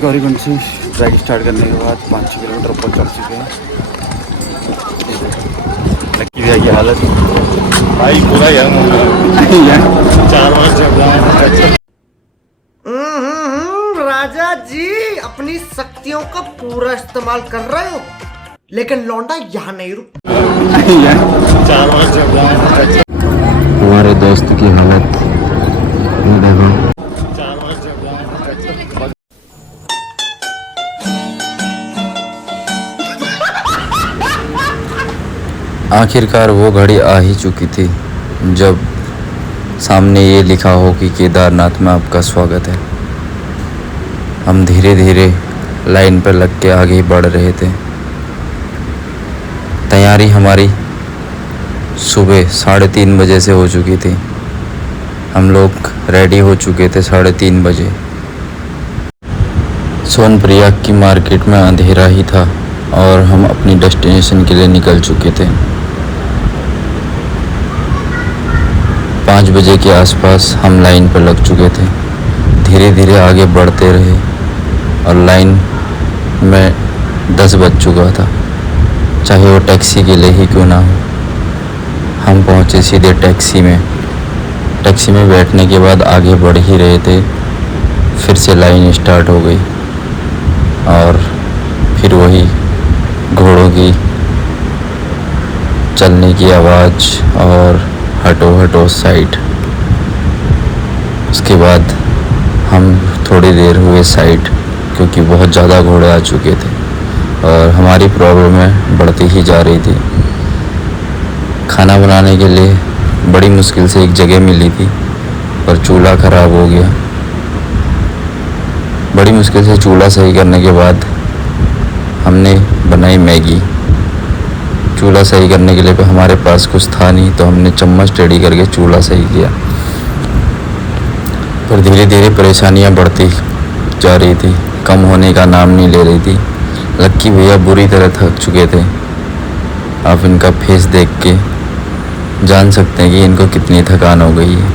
गौरीकुंड से drive start करने के बाद 5-6 किलोमीटर ऊपर चढ़ चुके हैं। लक्की भैया की हालत भाई पूरा यंग हो गया। 4 वर्ष जब राजा जी अपनी शक्तियों का पूरा इस्तेमाल कर रहे हो, लेकिन लौंडा यहाँ नहीं रुक। 4 वर्ष जब हमारे दोस्त की हालत ये देखो। 4 वर्ष जब आखिरकार वो घड़ी आ ही चुकी थी जब सामने ये लिखा हो कि केदारनाथ में आपका स्वागत है। हम धीरे धीरे लाइन पर लग के आगे बढ़ रहे थे। तैयारी हमारी सुबह 3:30 बजे से हो चुकी थी। हम लोग रेडी हो चुके थे 3:30 बजे। सोनप्रयाग की मार्केट में अंधेरा ही था और हम अपनी डेस्टिनेशन के लिए निकल चुके थे। 5 बजे के आसपास हम लाइन पर लग चुके थे। धीरे धीरे आगे बढ़ते रहे और लाइन में 10 बज चुका था, चाहे वो टैक्सी के लिए ही क्यों ना हो। हम पहुँचे सीधे टैक्सी में। टैक्सी में बैठने के बाद आगे बढ़ ही रहे थे, फिर से लाइन स्टार्ट हो गई और फिर वही घोड़ों की चलने की आवाज़ और हटो हटो साइड। उसके बाद हम थोड़ी देर हुए साइड, क्योंकि बहुत ज़्यादा घोड़े आ चुके थे और हमारी प्रॉब्लमें बढ़ती ही जा रही थी। खाना बनाने के लिए बड़ी मुश्किल से एक जगह मिली थी, पर चूल्हा ख़राब हो गया। बड़ी मुश्किल से चूल्हा सही करने के बाद हमने बनाई मैगी। चूल्हा सही करने के लिए हमारे पास कुछ था नहीं, तो हमने चम्मच टेढ़ी करके चूल्हा सही किया। पर धीरे धीरे परेशानियां बढ़ती जा रही थी, कम होने का नाम नहीं ले रही थी। लक्की भैया बुरी तरह थक चुके थे। आप इनका फेस देख के जान सकते हैं कि इनको कितनी थकान हो गई है।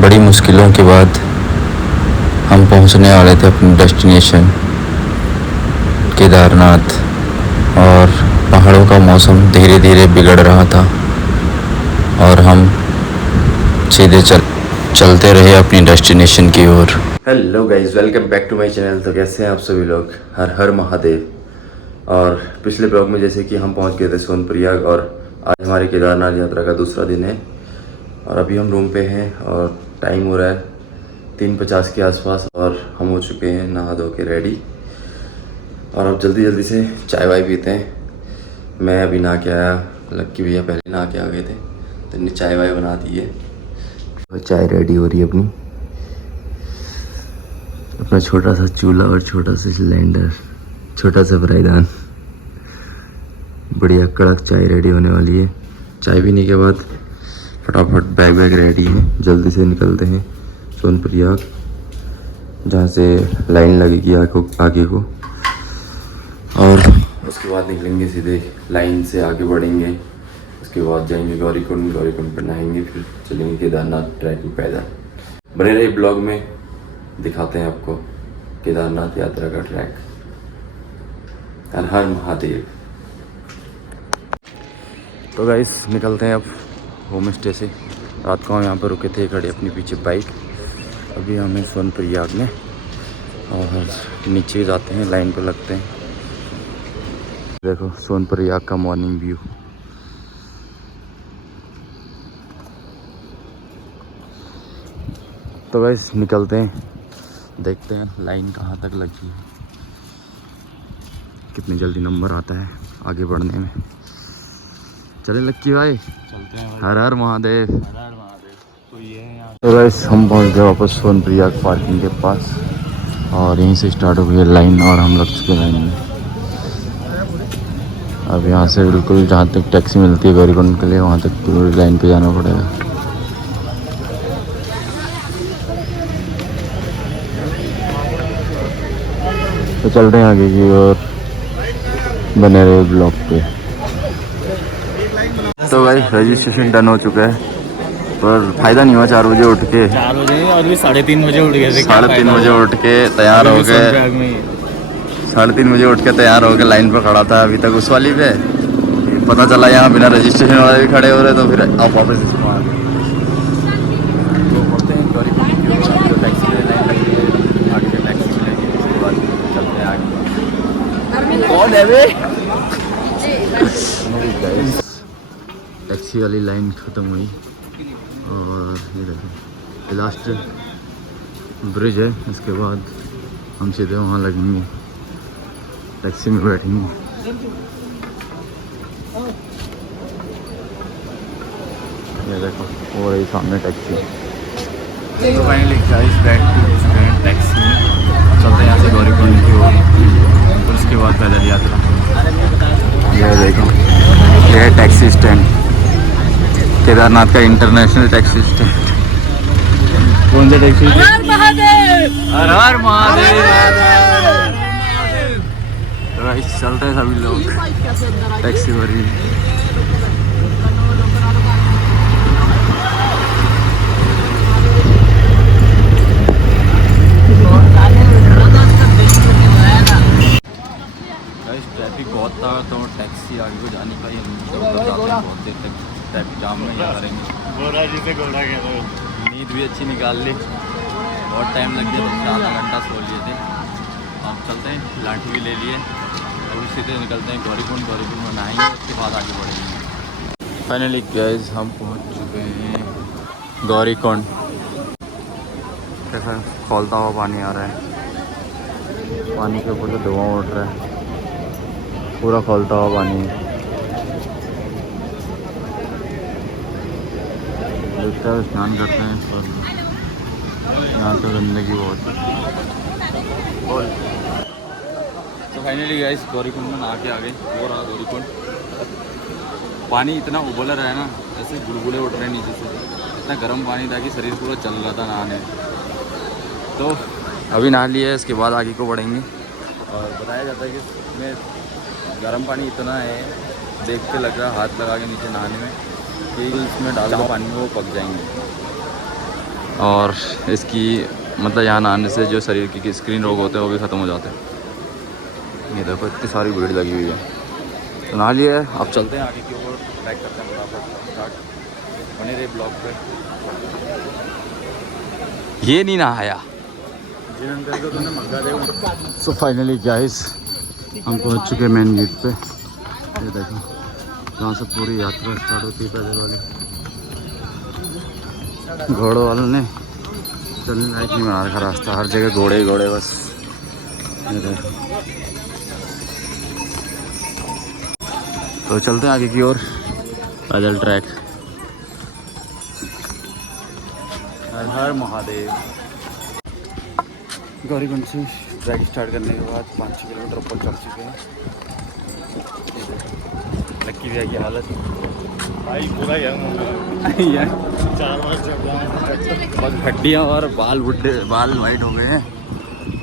बड़ी मुश्किलों के बाद हम पहुंचने वाले थे अपनी डेस्टिनेशन केदारनाथ, और पहाड़ों का मौसम धीरे धीरे बिगड़ रहा था और हम सीधे चलते रहे अपनी डेस्टिनेशन की ओर। Hello guys, welcome back to my channel. तो कैसे हैं आप सभी लोग? हर हर महादेव। और पिछले ब्लॉग में जैसे कि हम पहुंच गए थे सोनप्रयाग और आज हमारी केदारनाथ यात्रा का दूसरा दिन है। और अभी हम रूम पे हैं और टाइम हो रहा है 3:50 के आसपास और हम हो चुके हैं नहा धो के रेडी। और अब जल्दी जल्दी से चाय वाय पीते हैं। मैं अभी नहा के आया, लक्की भैया पहले नहा के आ गए थे, तो इन्हें चाय वाय बना दी है और चाय रेडी हो रही है अपनी। अपना छोटा सा चूल्हा और छोटा सा सिलेंडर, छोटा सा फ्राईदान, बढ़िया कड़क चाय रेडी होने वाली है। चाय पीने के बाद फटाफट बैग वैग रेडी है, जल्दी से निकलते हैं सोनप्रयाग, जहाँ से लाइन लगेगी आगे को। और उसके बाद निकलेंगे सीधे लाइन से आगे बढ़ेंगे। उसके बाद जाएंगे गौरीकुंड, गौरीकुंड पर नहाएंगे, फिर चलेंगे केदारनाथ ट्रैकिंग पैदल। बने रहे ब्लॉग में, दिखाते हैं आपको केदारनाथ यात्रा का ट्रैक। हर हर महादेव। तो गाइस निकलते हैं अब होम स्टे से। रात को हम यहाँ पर रुके थे, खड़े अपनी पीछे बाइक। अभी हमें सोनप्रयाग में और नीचे जाते हैं, लाइन पर लगते हैं। देखो सोनप्रयाग का मॉर्निंग व्यू। तो गाइस निकलते हैं, देखते हैं लाइन कहाँ तक लगी है, कितनी जल्दी नंबर आता है आगे बढ़ने में। चले लक्की भाई, चलते हैं। हर हर महादेव। हर हर महादेव। तो ये है यहाँ। तो गाइस हम पहुँच गए वापस सोनप्रयाग पार्किंग के पास और यहीं से स्टार्ट हो गई लाइन और हम लग चुके लाइन में। अब यहाँ से बिल्कुल जहाँ तक टैक्सी मिलती है गौरीकुंड के लिए, वहाँ तक पूरी लाइन पे जाना पड़ेगा। तो चल रहे हैं आगे की और बने रहे ब्लॉग पे। तो भाई रजिस्ट्रेशन डन हो चुका है पर फायदा नहीं हुआ 4 बजे उठ के। 4 बजे नहीं, और भी 3:30 बजे उठ गए थे। 3:30 बजे उठ के तैयार हो गए। 3:30 बजे उठ के तैयार हो गए, लाइन पर खड़ा था अभी तक उस वाली पे। पता चला यहाँ बिना रजिस्ट्रेशन वाले भी खड़े हो रहे, तो फिर आप वापस इसमें आ गए। तो बढ़ते हैं गौरीकुंड की ओर, जो टैक्सी की लाइन लगी है, आगे से टैक्सी मिलेगी, उसके बाद चलते हैं आगे। कौन है वे? टैक्सी वाली लाइन ख़त्म हुई और ये देखो लास्ट ब्रिज है, इसके बाद हम सीधे वहाँ लगेंगे, टैक्सी में बैठेंगे। ये देखो वो रही सामने टैक्सी। तो फाइनली गाइस बैठ चुके हैं टैक्सी में, चलते हैं यहाँ से गौरीकुंड की ओर, फिर उसके बाद पैदल यात्रा। ये देखो ये है टैक्सी स्टैंड, केदारनाथ का इंटरनेशनल टैक्सी स्टैंड। कौन सा टैक्सी? हर हर महादेव, हर हर महादेव। तो गाइस चलते हैं सभी लोग, टैक्सी भरी। ट्रैफिक बहुत था तो टैक्सी आगे को जाने का ही बहुत देर तक ट्रैफिक जाम में यहाँ करेंगे। घोड़ा जिसे घोड़ा कहते हैं। नींद भी अच्छी निकाल ली, बहुत टाइम लग गया, तो आधा घंटा सो लिए थे। अब चलते हैं, लाठी भी ले लिए, अब सीधे निकलते हैं गौरीकुंड में नहाएंगे, उसके बाद आगे बढ़ेंगे। फाइनली गाइस हम पहुँच चुके हैं गौरीकुंड। कैसा खौलता हुआ पानी आ रहा है, पानी के ऊपर से धुआं उठ रहा है, पूरा खौलता हुआ पानी है। देखते हैं स्नान करते हैं, पर यहाँ तो गंदगी बहुत है। तो फाइनली गाइस गौरीकुंड में नहा के आ गए, वो रहा गौरीकुंड। पानी इतना उबल रहा है ना, ऐसे बुलबुले उठ रहे हैं नीचे से, इतना गर्म पानी था कि शरीर पूरा चल रहा था नहाने। तो अभी नहा लिया है, इसके बाद आगे को बढ़ेंगे। और बताया जाता है कि इसमें गर्म पानी इतना है, देख के लग रहा है हाथ लगा के नीचे नहाने में कि इसमें डाल दो पानी में वो पक जाएंगे। और इसकी मतलब यहाँ नहाने से जो शरीर की स्क्रीन रोग होते हैं वो भी ख़त्म हो जाते हैं। ये देखो इतनी सारी भीड़ लगी हुई है। तो नहा लिया है, अब चलते हैं आगे की ओर, ट्रैक करते हैं फटाफट स्टार्ट। बने रहे ब्लॉग पे। ये नहीं नहाया सो फाइनली गाइस हम पहुंच चुके मेन गेट पे। ये देखो यहाँ से पूरी यात्रा स्टार्ट होती है पैदल वाली। घोड़ों वालों ने चलने लायक नहीं बना रखा रास्ता, हर जगह घोड़े ही घोड़े बस। ये देखो, तो चलते हैं आगे की ओर, पैदल ट्रैक। हर हर महादेव। गौरीकुंड से ट्रैक स्टार्ट करने के बाद 5-6 किलोमीटर ऊपर चढ़ चुके हैं। लक्की भैया की हालत भाई पूरा यंग हो गया। 4 वर्ष बस हड्डियाँ और बाल वाइट हो गए हैं,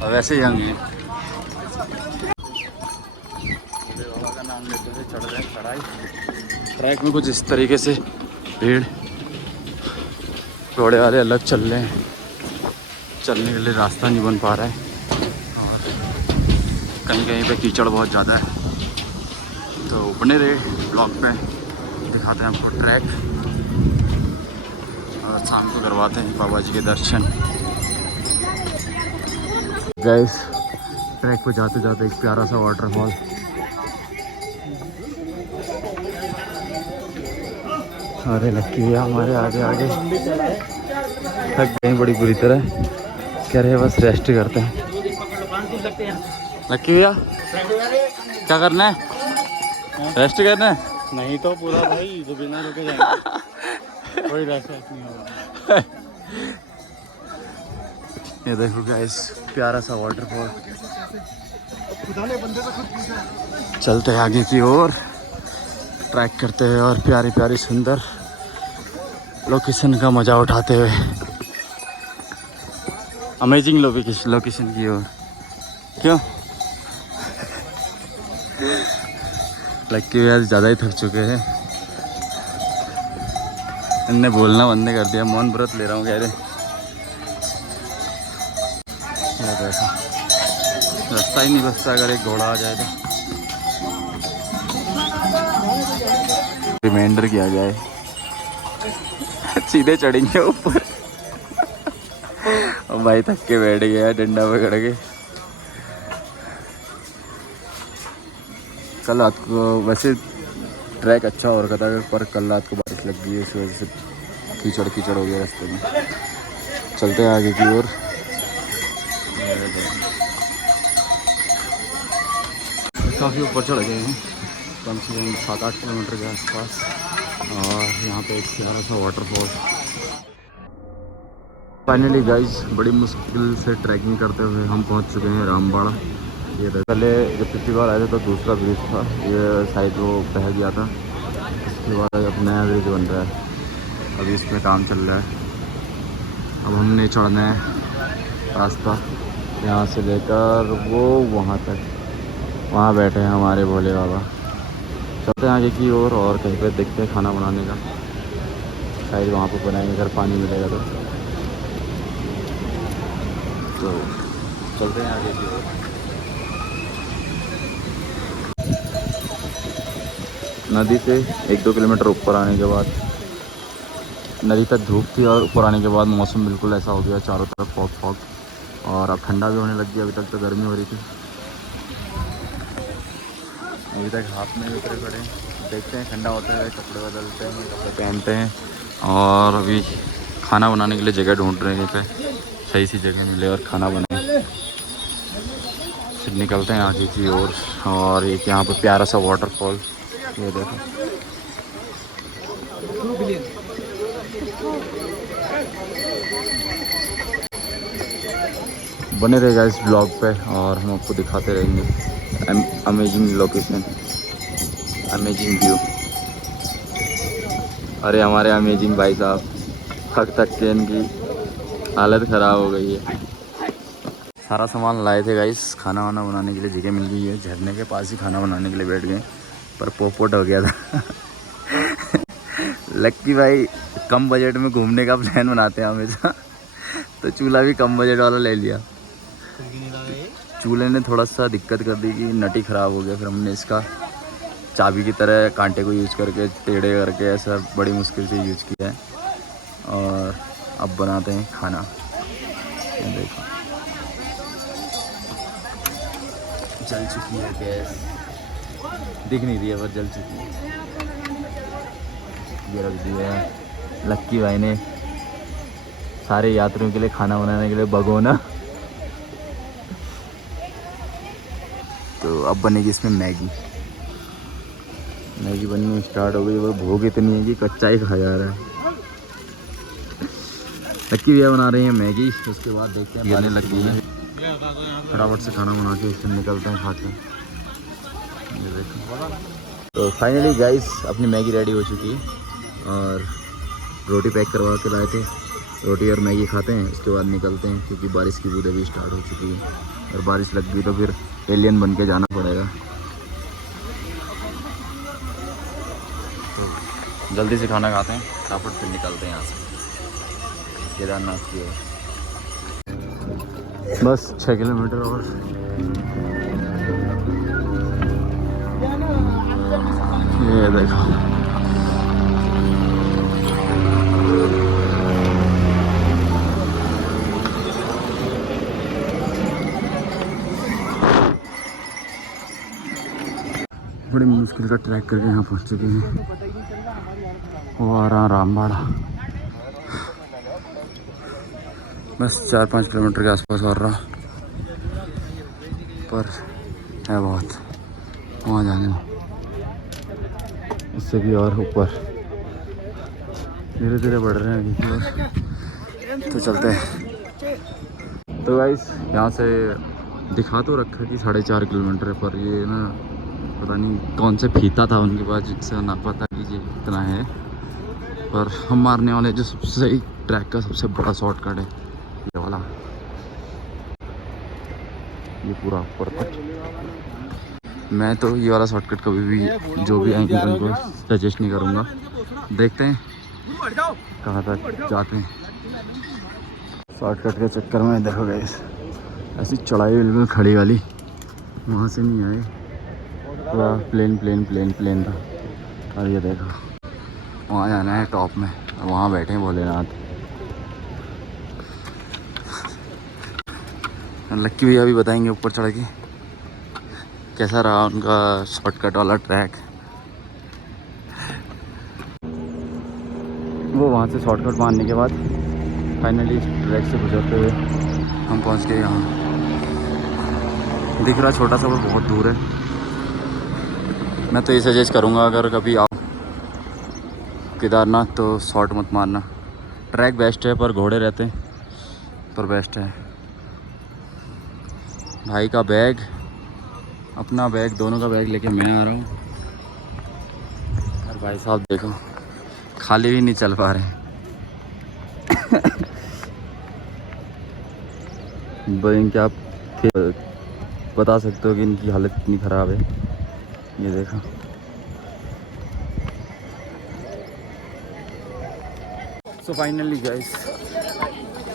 और वैसे यंग हैं। बाबा का नाम लेते हुए चढ़ रहे हैं चढ़ाई। ट्रैक में कुछ इस तरीके से भीड़, घोड़े वाले अलग चल रहे हैं, चलने के लिए रास्ता नहीं बन पा रहा है, और कहीं कहीं पे कीचड़ बहुत ज़्यादा है। तो बने रहे ब्लॉग में, दिखाते हैं आपको ट्रैक, और शाम को करवाते हैं बाबा जी के दर्शन। गाइस ट्रैक पे जाते जाते एक प्यारा सा वाटरफॉल, अरे लक्की भैया हमारे आगे आगे थक गए बड़ी बुरी तरह, कह रहे बस रेस्ट करते हैं। लक्की भैया क्या करना है? रेस्ट करना है? नहीं तो पूरा भाई तो बिना रुके जाएंगे। कोई रेस्ट नहीं होगा। ये देखो गाइस प्यारा सा वाटरफॉल। चलते हैं आगे की ओर, ट्रैक करते हुए और प्यारी प्यारी सुंदर लोकेशन का मज़ा उठाते हुए अमेजिंग लोकेशन की ओर। क्यों लक्की भैया ज़्यादा ही थक चुके हैं, इनने बोलना बंद कर दिया। मौन व्रत ले रहा हूँ कह रहे। रास्ता ही नहीं बचता अगर एक घोड़ा आ जाए तो। रिमाइंडर किया गया है सीधे चढ़ेंगे ऊपर। और भाई थक के बैठ गया डंडा पकड़ के। कल रात को वैसे ट्रैक अच्छा हो रखा था पर कल रात को बारिश लग गई है, इस वजह से कीचड़ कीचड़ हो गया रास्ते में। चलते हैं आगे की ओर। काफ़ी ऊपर चढ़ गए हैं, कम से कम 7-8 किलोमीटर के आसपास। और यहाँ पे एक प्यारा सा वाटरफॉल। फाइनली गाइस बड़ी मुश्किल से ट्रैकिंग करते हुए हम पहुँच चुके हैं रामबाड़ा। ये पहले जब पिछली बार आए थे तो दूसरा ब्रिज था, ये शायद वो बह गया था। इसके बाद अब नया ब्रिज बन रहा है, अभी इस पर काम चल रहा है। अब हमने चढ़ना है रास्ता यहाँ से लेकर वो वहाँ तक, वहाँ बैठे हैं हमारे भोले बाबा। चलते हैं आगे की ओर और कहीं पे देखते हैं खाना बनाने का, शायद वहाँ पर बनाएंगे अगर पानी मिलेगा तो चलते हैं आगे की ओर। नदी से 1-2 किलोमीटर ऊपर आने के बाद नदी तक धूप थी और ऊपर आने के बाद मौसम बिल्कुल ऐसा हो गया, चारों तरफ फॉग फॉग। और अब ठंडा भी होने लग गया, अभी तक तो गर्मी हो रही थी। अभी तक हाथ में भी उतरे पड़े, देखते हैं ठंडा होता है, कपड़े बदलते हैं, कपड़े पहनते हैं। और अभी खाना बनाने के लिए जगह ढूंढ रहे हैं, कहीं पे सही सी जगह मिले और खाना बनाए। फिर निकलते हैं आगे की ओर। और एक यहाँ पे प्यारा सा वाटरफॉल, ये देखो। बने रहेगा इस ब्लॉग पे और हम आपको दिखाते रहेंगे अमेजिंग लोकेशन, अमेजिंग व्यू। अरे हमारे अमेजिंग भाई साहब थक थक के इनकी हालत ख़राब हो गई है। सारा सामान लाए थे गाइस, खाना वाना बनाने के लिए जगह मिल गई है। झरने के पास ही खाना बनाने के लिए बैठ गए, पर पोपट हो गया था। लक्की भाई कम बजट में घूमने का प्लान बनाते हैं हमेशा, तो चूल्हा भी कम बजट वाला ले लिया। चूल्हे ने थोड़ा सा दिक्कत कर दी कि नट ही ख़राब हो गया, फिर हमने इसका चाबी की तरह कांटे को यूज़ करके टेढ़े करके ऐसा बड़ी मुश्किल से यूज़ किया है। और अब बनाते हैं खाना। देखो जल चुकी है गैस, दिख नहीं रही है पर जल चुकी है। ये रख दिया है लक्की भाई ने सारे यात्रियों के लिए खाना बनाने के लिए भगोना। तो अब बनेगी इसमें मैगी। मैगी बननी स्टार्ट हो गई, वो भूख इतनी है कि कच्चा ही खा जा रहा है। लक्की भैया बना रही हैं मैगी, उसके बाद देखते हैं आने लग गई है। फटाफट से खाना बना के फिर निकलते हैं खा के। ये देखो तो फाइनली गाइस अपनी मैगी रेडी हो चुकी है और रोटी पैक करवा के लाए थे। रोटी और मैगी खाते हैं, उसके बाद निकलते हैं क्योंकि बारिश की बूंदें भी स्टार्ट हो चुकी है और बारिश लग गई तो फिर एलियन बन के जाना पड़ेगा। तो जल्दी से खाना खाते हैं, फटाफट फिर निकलते हैं यहाँ से केदारनाथ की ओर। बस 6 किलोमीटर और। ये देखो बड़ी मुश्किल का ट्रैक करके यहाँ पहुँच चुके हैं। वो आ रहा रामबाड़ा, बस 4-5 किलोमीटर के आसपास और रहा, पर है बहुत वहाँ जाने में, इससे भी और ऊपर धीरे धीरे बढ़ रहे हैं। तो चलते हैं। तो गाइस यहाँ से दिखा तो रखा कि 4.5 किलोमीटर है, पर ये ना पता नहीं कौन से फीता था उनके पास जिससे ना पता कि ये इतना है। पर हम मारने वाले जो सबसे सही ट्रैक का सबसे बड़ा शॉर्टकट है ये वाला, ये पूरा ऊपर तक। मैं तो ये वाला शॉर्टकट कभी भी जो भी आएंगे उनको सजेस्ट नहीं करूँगा। देखते हैं कहाँ तक जाते हैं। शॉर्टकट के चक्कर में देखो गाइस, ऐसी चढ़ाई बिल्कुल खड़ी वाली, वहाँ से नहीं आए, पूरा प्लेन था। और ये देखो वहाँ जाना है टॉप में, और वहाँ बैठे हैं भोलेनाथ। लक्की भैया भी बताएंगे ऊपर चढ़ के कैसा रहा उनका शॉर्टकट वाला ट्रैक। वो वहाँ से शॉर्टकट मारने के बाद फाइनली ट्रैक से गुजरते हुए हम पहुँच गए यहाँ। दिख रहा छोटा सा, वो बहुत दूर है। मैं तो ये सजेस्ट करूँगा अगर कभी आओ केदारनाथ तो शॉर्ट मत मारना। ट्रैक बेस्ट है पर घोड़े रहते हैं, पर बेस्ट है। भाई का बैग, अपना बैग, दोनों का बैग लेके मैं आ रहा हूँ। और भाई साहब देखो खाली भी नहीं चल पा रहे। इनके आप बता सकते हो कि इनकी हालत इतनी ख़राब है। ये देखो सो फाइनली गाइस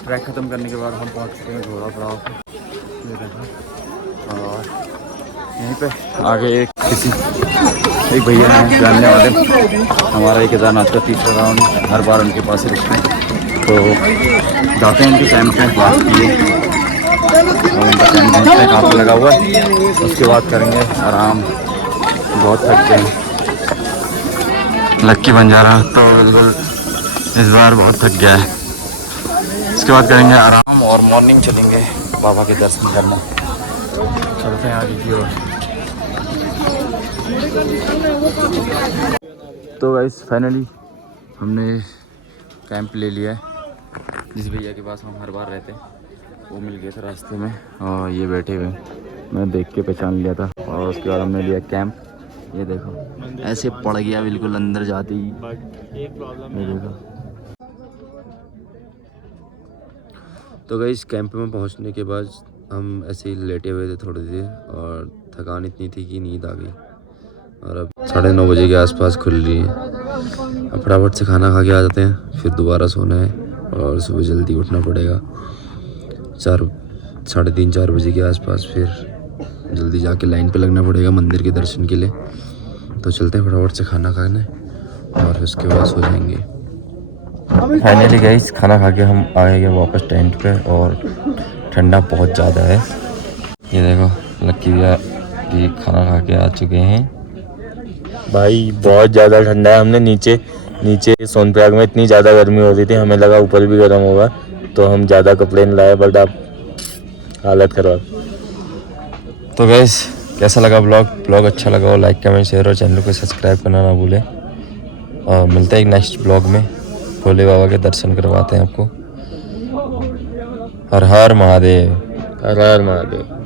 ट्रैक ख़त्म करने के बाद हम पहुंच चुके हैं घोड़ा पड़ाव पे। ये देखो, और यहीं पे आगे एक भैया हैं जानने वाले। हमारा एक केदारनाथ का तीसरा राउंड, हर बार उनके पास ही रुकते हैं, तो जाते हैं उनके कैंप में, बात किए और उनका कैंप पहुँचते हैं कहाँ पर लगा हुआ है, उसके बाद करेंगे आराम। बहुत थक गए, लक्की बंजारा तो बिल्कुल इस बार बहुत थक गया है। इसके बाद करेंगे आराम और मॉर्निंग चलेंगे बाबा के दर्शन करने। चलते हैं आगे की ओर। तो गाइस फाइनली हमने कैंप ले लिया है। जिस भैया के पास हम हर बार रहते हैं वो मिल गए थे रास्ते में, और ये बैठे हुए मैं देख के पहचान लिया था। और उसके बाद हमने लिया कैंप। ये देखो ऐसे पड़ गया बिल्कुल अंदर जाते ही। ये देखो। तो गाइस कैंप में पहुंचने के बाद हम ऐसे ही लेटे हुए थे थोड़ी देर, और थकान इतनी थी कि नींद आ गई। और अब 9:30 बजे के आसपास खुल रही है। अब फटाफट से खाना खा के आ जाते हैं, फिर दोबारा सोना है और सुबह जल्दी उठना पड़ेगा 3:30-4 बजे के आसपास। फिर जल्दी जाके लाइन पे लगना पड़ेगा मंदिर के दर्शन के लिए। तो चलते हैं फटाफट से खाना खाने, और उसके बाद सो जाएंगे। फाइनली गाइस खाना खा के हम आ गए वापस टेंट पे, और ठंडा बहुत ज़्यादा है। ये देखो लक्की भैया भी खाना खा के आ चुके हैं। भाई बहुत ज़्यादा ठंडा है। हमने नीचे सोनप्रयाग में इतनी ज़्यादा गर्मी हो रही थी, हमें लगा ऊपर भी गर्म होगा, तो हम ज़्यादा कपड़े नहीं लाए, बट अब हालत खराब। तो गाइस कैसा लगा ब्लॉग अच्छा लगा हो लाइक कमेंट शेयर और चैनल को सब्सक्राइब करना ना भूलें। और मिलते हैं एक नेक्स्ट ब्लॉग में। भोले बाबा के दर्शन करवाते हैं आपको। हर हर महादेव। हर हर महादेव।